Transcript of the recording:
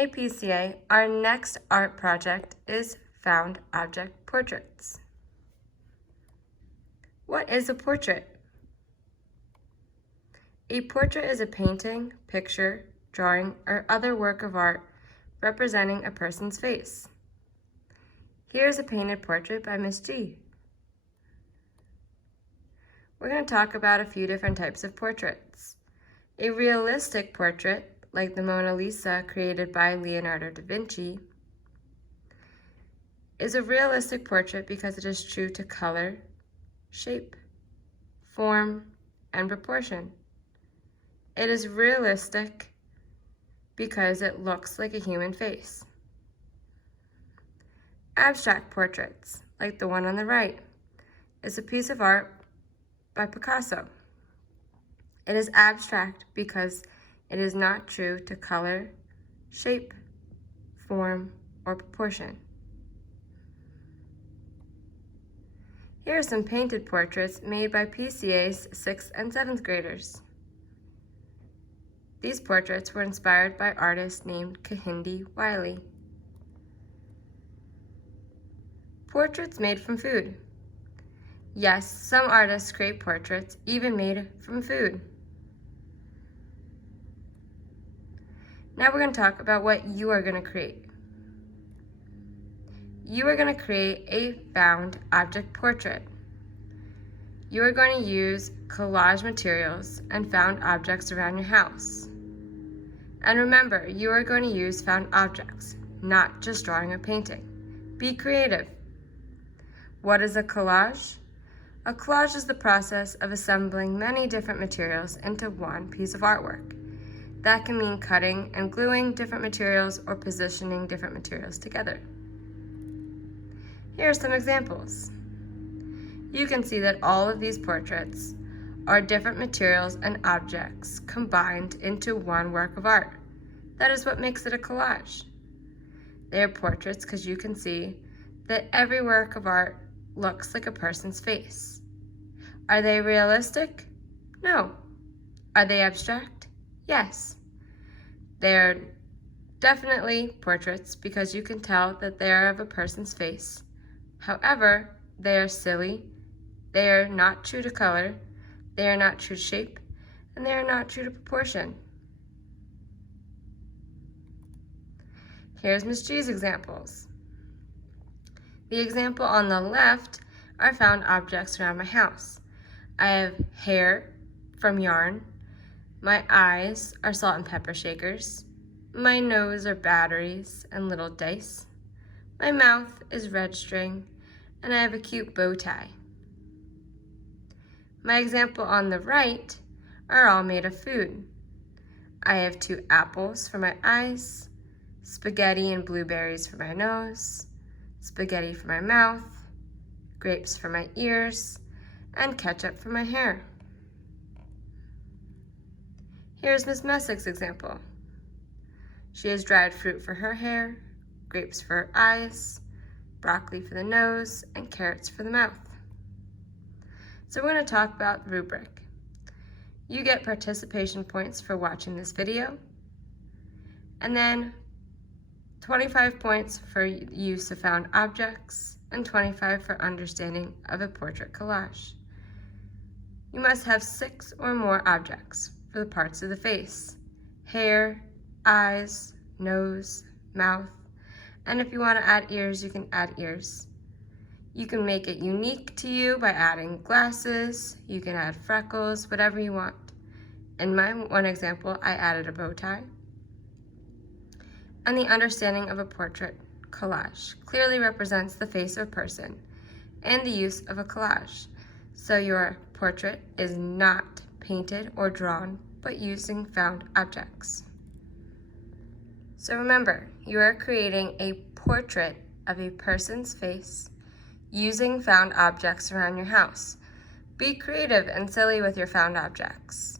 Hey PCA, our next art project is found object portraits. What is a portrait? A portrait is a painting, picture, drawing, or other work of art representing a person's face. Here's a painted portrait by Miss G. We're going to talk about a few different types of portraits. A realistic portrait, like the Mona Lisa created by Leonardo da Vinci, is a realistic portrait because it is true to color, shape, form, and proportion. It is realistic because it looks like a human face. Abstract portraits, like the one on the right, is a piece of art by Picasso. It is abstract because it is not true to color, shape, form, or proportion. Here are some painted portraits made by PCA's 6th and 7th graders. These portraits were inspired by artists named Kehinde Wiley. Portraits made from food. Yes, some artists create portraits even made from food. Now we're going to talk about what you are going to create. You are going to create a found object portrait. You are going to use collage materials and found objects around your house. And remember, you are going to use found objects, not just drawing or painting. Be creative. What is a collage? A collage is the process of assembling many different materials into one piece of artwork. That can mean cutting and gluing different materials or positioning different materials together. Here are some examples. You can see that all of these portraits are different materials and objects combined into one work of art. That is what makes it a collage. They are portraits because you can see that every work of art looks like a person's face. Are they realistic? No. Are they abstract? Yes. They're definitely portraits because you can tell that they are of a person's face. However, they are silly, they are not true to color, they are not true to shape, and they are not true to proportion. Here's Ms. G's examples. The example on the left are found objects around my house. I have hair from yarn. My eyes are salt and pepper shakers. My nose are batteries and little dice. My mouth is red string, and I have a cute bow tie. My example on the right are all made of food. I have 2 apples for my eyes, spaghetti and blueberries for my nose, spaghetti for my mouth, grapes for my ears, and ketchup for my hair. Here's Miss Messick's example. She has dried fruit for her hair, grapes for her eyes, broccoli for the nose, and carrots for the mouth. So we're going to talk about the rubric. You get participation points for watching this video, and then 25 points for use of found objects, and 25 for understanding of a portrait collage. You must have 6 or more objects for the parts of the face: hair, eyes, nose, mouth, and if you want to add ears, you can add ears. You can make it unique to you by adding glasses, you can add freckles, whatever you want. In my one example, I added a bow tie. And the understanding of a portrait collage clearly represents the face of a person and the use of a collage. So your portrait is not painted or drawn, but using found objects. So remember, you are creating a portrait of a person's face using found objects around your house. Be creative and silly with your found objects.